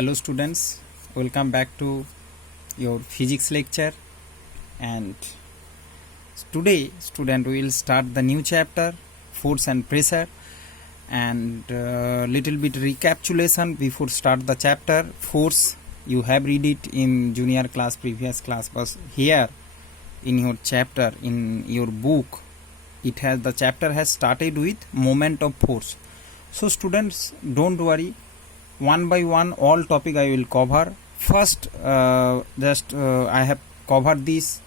Hello students, welcome back to your physics lecture. And today student we will start the new chapter, force and pressure, and little bit recapitulation before start the chapter. Force you have read it in junior class, previous class, but here in your chapter, in your book, the chapter has started with moment of force. So students, don't worry, one by one all topic I will cover. First I have covered this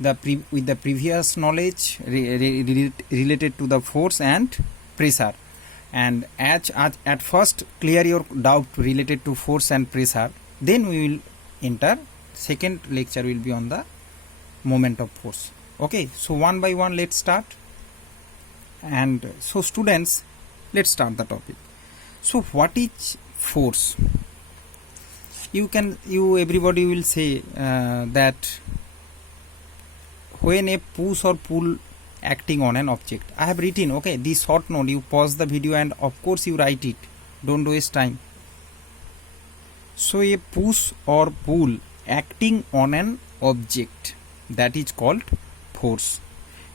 with the previous knowledge related to the force and pressure, and at first clear your doubt related to force and pressure, then we will enter second lecture will be on the moment of force. Okay, so one by one let's start. And so students, let's start the topic. So what is force? Everybody will say that when a push or pull acting on an object. I have written, okay, this short note, you pause the video and of course you write it, don't waste time. So a push or pull acting on an object, that is called force,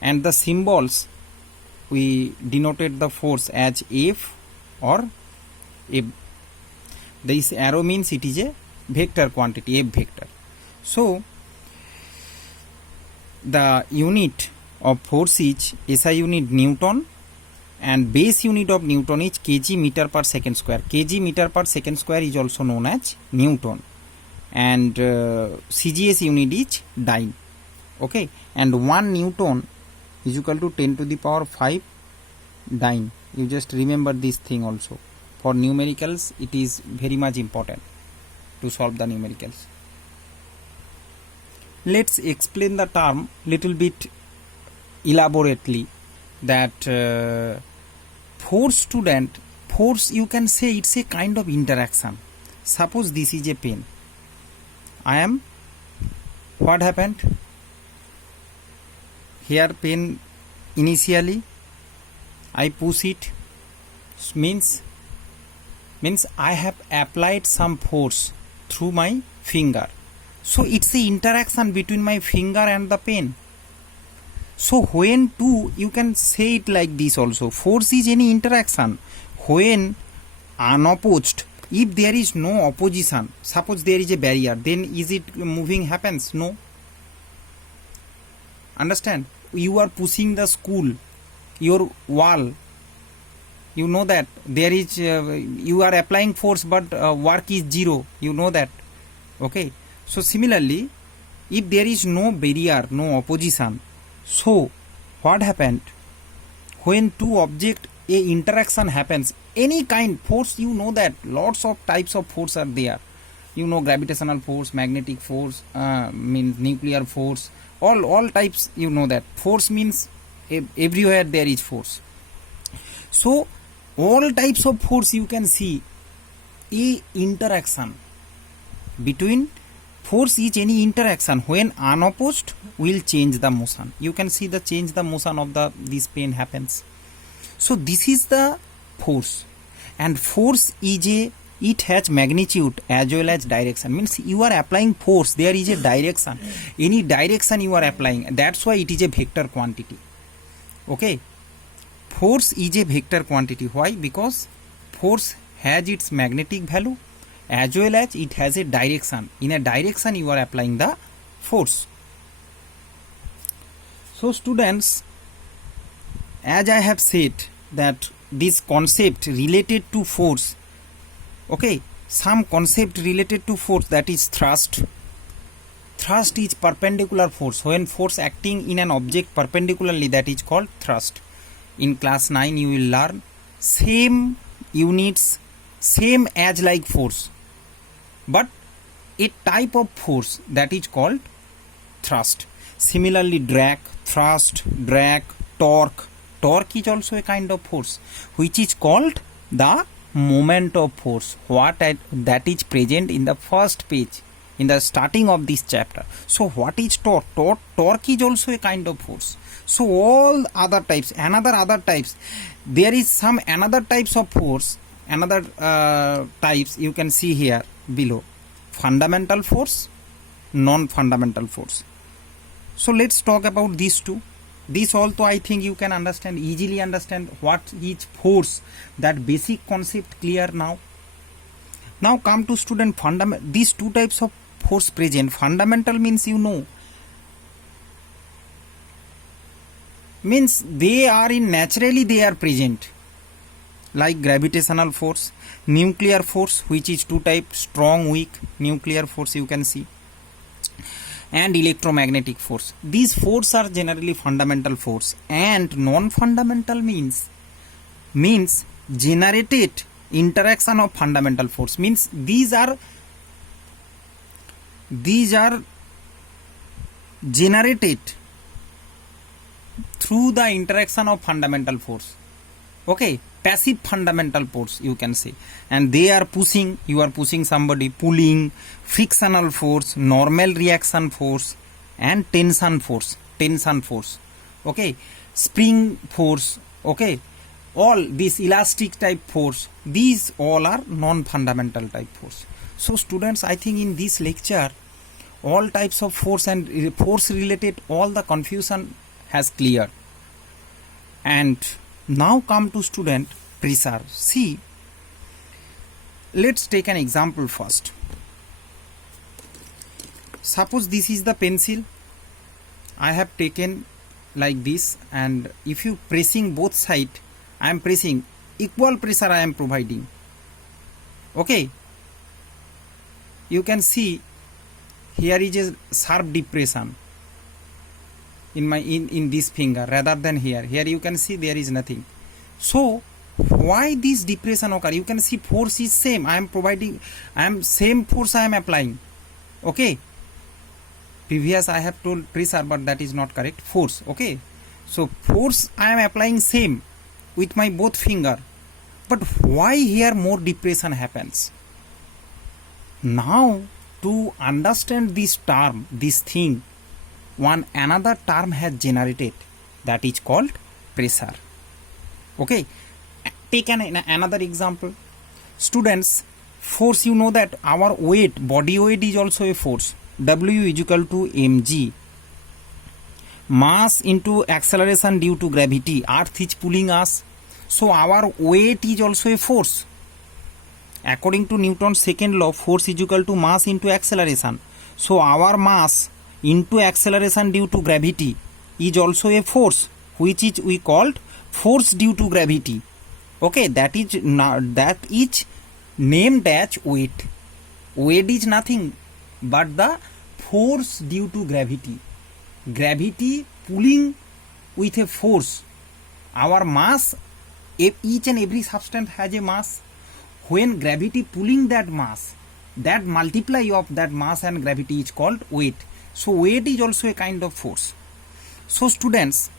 and the symbols we denoted the force as F or F. This arrow means it is a vector quantity, F vector. So the unit of force is SI unit Newton, and base unit of Newton is kg meter per second square. Kg meter per second square is also known as Newton, and CGS unit is dyne. Okay, and 1 Newton is equal to 10 to the power 5 dyne. You just remember this thing also. For numericals, it is very much important to solve the numericals. Let's explain the term little bit elaborately. That force, you can say it's a kind of interaction. Suppose this is a pen. What happened? Here pen initially I push it, means I have applied some force through my finger. So it's the interaction between my finger and the pen. So when you can say it like this also. Force is any interaction when unopposed. If there is no opposition, suppose there is a barrier, then is it moving happens? No. Understand? You are pushing the school, your wall. You know that there is you are applying force, but work is zero. You know that. Okay. So similarly, if there is no barrier, no opposition, so what happened? When two objects, a interaction happens, any kind force, you know that lots of types of force are there. You know, gravitational force, magnetic force, means nuclear force, all types. You know that force means everywhere there is force. So all types of force you can see a interaction between. Force is any interaction when unopposed will change the motion. You can see the motion of this pen happens. So this is the force, and force is it has magnitude as well as direction. Means you are applying force, there is a direction. Any direction you are applying, that's why it is a vector quantity. Okay, force is a vector quantity. Why? Because force has its magnetic value as well as it has a direction. In a direction you are applying the force. So students, as I have said that this concept related to force, okay, some concept related to force, that is thrust. Thrust is perpendicular force. When force acting in an object perpendicularly, that is called thrust. In class 9 you will learn same units, same as like force, but a type of force, that is called thrust. Similarly, drag, thrust, drag, torque. Torque is also a kind of force, which is called the moment of force. That is present in the first page, in the starting of this chapter. So what is torque? Torque is also a kind of force. So all other types, there is some another types of force, another types you can see here. below. Fundamental force, non-fundamental force. So let's talk about these two. This also I think you can understand, easily understand what is force. That basic concept clear now. Now come to student these two types of force present. Fundamental means means they are in naturally they are present, like gravitational force, nuclear force, which is two types, strong, weak, nuclear force you can see, and electromagnetic force. These forces are generally fundamental force. And non-fundamental means generated interaction of fundamental force, means these are generated through the interaction of fundamental force. Okay, passive fundamental force you can say, and they are pushing, you are pushing somebody, pulling, frictional force, normal reaction force, and tension force. Okay, spring force. Okay, all these elastic type force, these all are non-fundamental type force. So students, I think in this lecture all types of force and force related all the confusion has cleared. And now come to student pressure. See, let's take an example first. Suppose this is the pencil I have taken like this, and if you pressing both side, I am pressing, equal pressure I am providing. Okay, you can see here is a sharp depression in my in this finger rather than here you can see there is nothing. So why this depression occur? You can see force is same, I am providing, same force I am applying. Okay, previous I have told pressure, but that is not correct, force. Okay, so force I am applying same with my both finger, but why here more depression happens? Now to understand this term, this thing, another term has generated, that is called pressure. Okay, take another example. Students, force, you know that our weight, body weight is also a force. W is equal to mg. Mass into acceleration due to gravity. Earth is pulling us. So our weight is also a force. According to Newton's second law, force is equal to mass into acceleration. So our mass into acceleration due to gravity is also a force, which is we called force due to gravity. Okay, that is named as weight. Weight is nothing but the force due to gravity. Gravity pulling with a force. Our mass, each and every substance has a mass. When gravity pulling that mass, that multiply of that mass and gravity is called weight. So weight is also a kind of force. So students,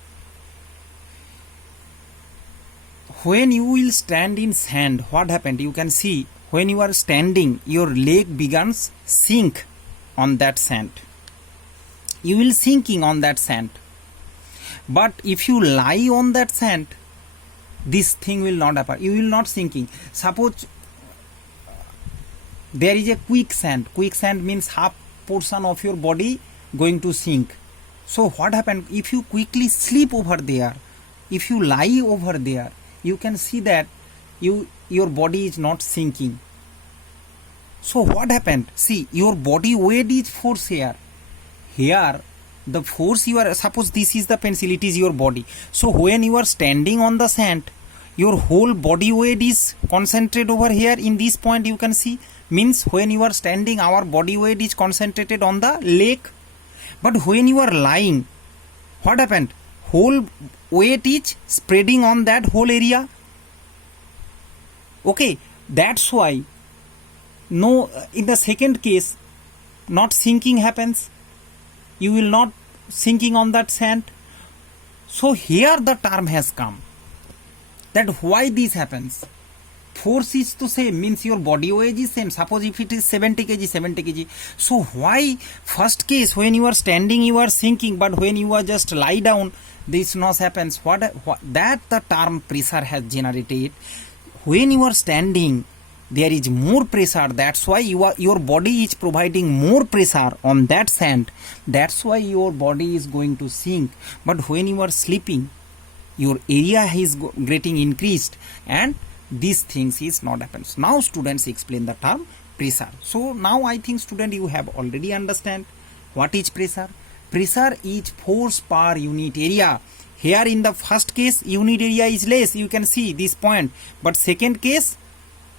when you will stand in sand, what happened? You can see when you are standing, your leg begins sink on that sand. You will sinking on that sand. But if you lie on that sand, this thing will not happen. You will not sinking. Suppose there is a quicksand. Quicksand means half portion of your body going to sink. So what happened? If you quickly sleep over there, if you lie over there, you can see that your body is not sinking. So what happened? See, your body weight is force here. Here the force you are, suppose this is the pencil, it is your body. So when you are standing on the sand, your whole body weight is concentrated over here in this point, you can see. Means when you are standing, our body weight is concentrated on the leg. But when you are lying, what happened? Whole weight is spreading on that whole area. Okay, that's why no, in the second case, not sinking happens. You will not sinking on that sand. So here the term has come, that why this happens. Force is the same, means your body weight is same. Suppose if it is 70 kg, 70 kg. So why first case when you are standing you are sinking, but when you are just lie down this not happens. What that the term pressure has generated. When you are standing, there is more pressure, that's why your body is providing more pressure on that sand, that's why your body is going to sink. But when you are sleeping, your area is getting increased and these things is not happens. Now students explain the term pressure. So now I think student you have already understand what is pressure. Pressure is force per unit area. Here in the first case unit area is less, you can see this point, but second case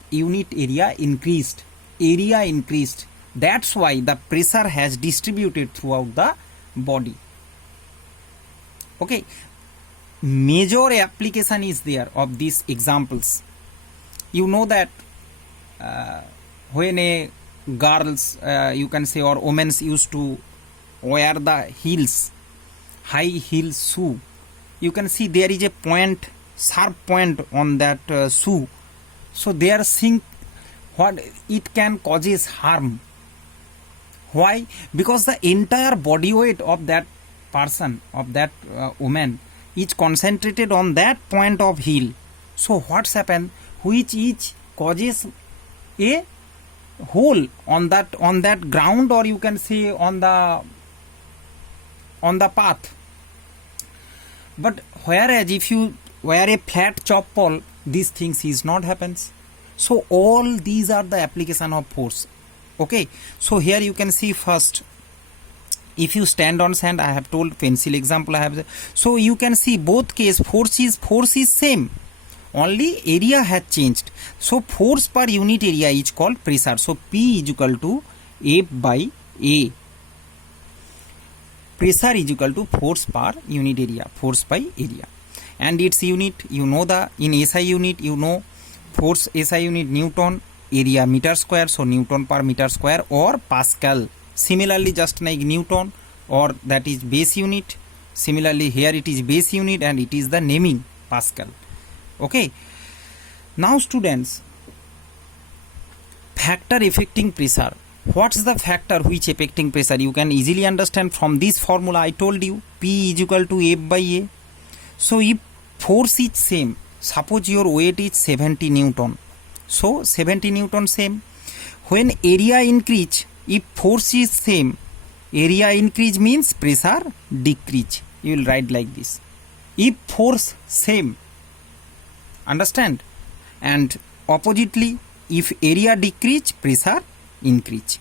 unit area increased, that's why the pressure has distributed throughout the body. Okay, major application is there of these examples. You know that when a girls you can say or women used to wear the heels, high heel shoe, you can see there is a point, sharp point on that shoe, so they are seeing what it can causes harm. Why? Because the entire body weight of that person, of that woman is concentrated on that point of heel. So what's happened, which is causes a hole on that ground, or you can say on the path. But whereas if you wear a flat chappal, these things is not happens. So all these are the application of force. Okay, so here you can see first, if you stand on sand, I have told pencil example I have. So you can see both case force is same, only area has changed. So force per unit area is called pressure. So P is equal to F by A. Pressure is equal to force per unit area, force by area, and its unit you know, the in SI unit you know, force SI unit Newton, area meter square, so Newton per meter square or Pascal. Similarly just like Newton, or that is base unit, similarly here it is base unit and it is the naming Pascal. Okay, now students, factor affecting pressure. What's the factor which affecting pressure? You can easily understand from this formula. I told you P is equal to F by A. So if force is same, suppose your weight is 70 Newton, so 70 Newton same. When area increase, if force is same, area increase means pressure decrease. You will write like this. If force same, understand, and oppositely if area decrease, pressure increase.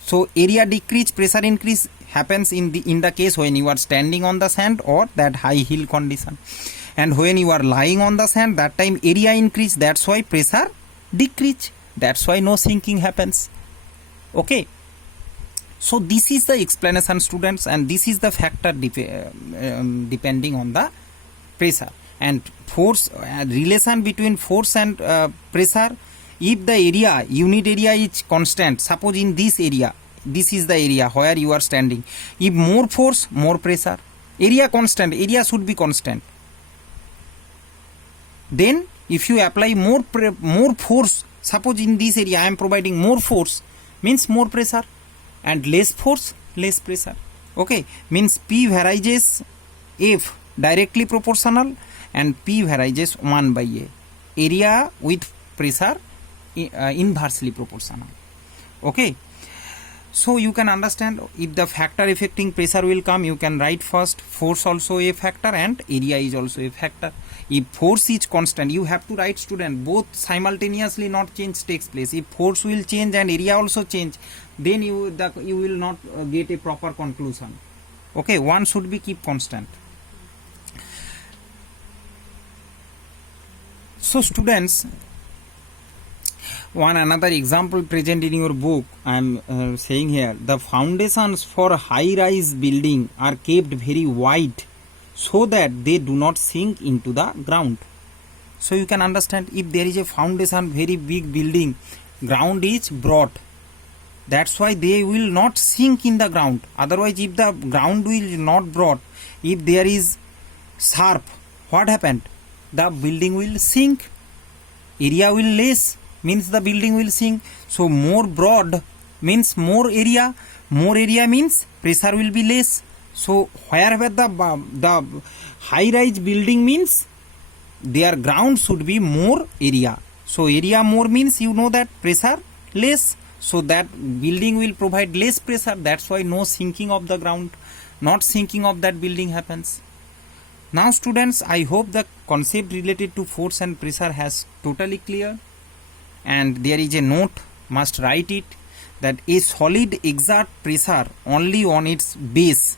So area decrease, pressure increase happens in the case when you are standing on the sand or that high heel condition, and when you are lying on the sand, that time area increase, that's why pressure decrease, that's why no sinking happens. Okay, so this is the explanation students, and this is the factor depending on the pressure and force, relation between force and pressure. If the area, unit area is constant, suppose in this area, this is the area where you are standing, if more force, more pressure, area constant, area should be constant. Then if you apply more force, suppose in this area I am providing more force, means more pressure, and less force, less pressure. Okay, means P varies F directly proportional and P varies 1 by A. Area with pressure inversely proportional. Okay, so you can understand, if the factor affecting pressure will come, you can write first force also a factor and area is also a factor. If force is constant, you have to write student both simultaneously, not change takes place. If force will change and area also change, then you will not get a proper conclusion. Okay, one should be keep constant. So students, one another example present in your book I am saying here, the foundations for high rise building are kept very wide so that they do not sink into the ground. So you can understand, if there is a foundation, very big building, ground is broad, that's why they will not sink in the ground. Otherwise if the ground will not broad, if there is sharp, what happened, the building will sink, area will less, means the building will sink. So more broad means more area means pressure will be less. So wherever the high rise building means their ground should be more area, So area more means you know that pressure less. So that building will provide less pressure. That's why no sinking of the ground, not sinking of that building happens. Now students, I hope the concept related to force and pressure has totally clear. And there is a note, must write it, that a solid exert pressure only on its base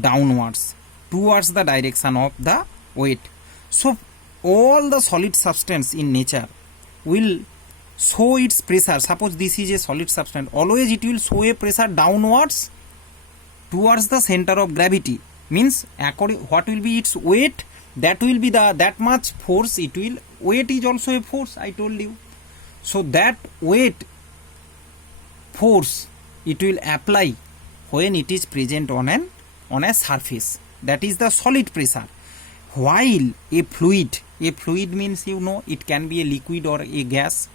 downwards towards the direction of the weight. So all the solid substance in nature will show its pressure. Suppose this is a solid substance, always it will show a pressure downwards towards the center of gravity. Means according what will be its weight, that will be the that much force it will. Weight is also a force, I told you. So that weight force it will apply when it is present on a surface. That is the solid pressure. While a fluid means you know it can be a liquid or a gas.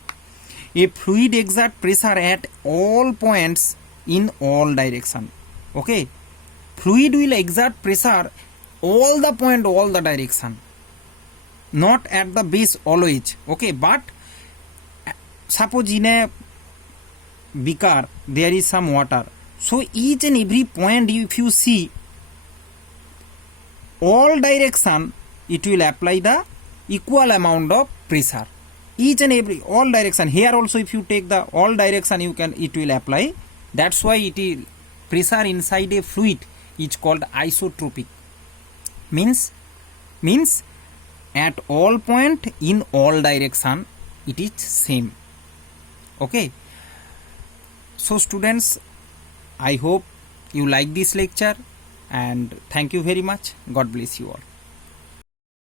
A fluid exert pressure at all points in all direction. Okay, fluid will exert pressure all the point, all the direction, not at the base always. Okay, but suppose in a beaker there is some water, so each and every point if you see, all direction it will apply the equal amount of pressure. Each and every all direction, here also if you take the all direction you can, it will apply. That's why it is pressure inside a fluid is called isotropic. Means at all point in all direction it is same. Okay, so students, I hope you like this lecture and thank you very much. God bless you all.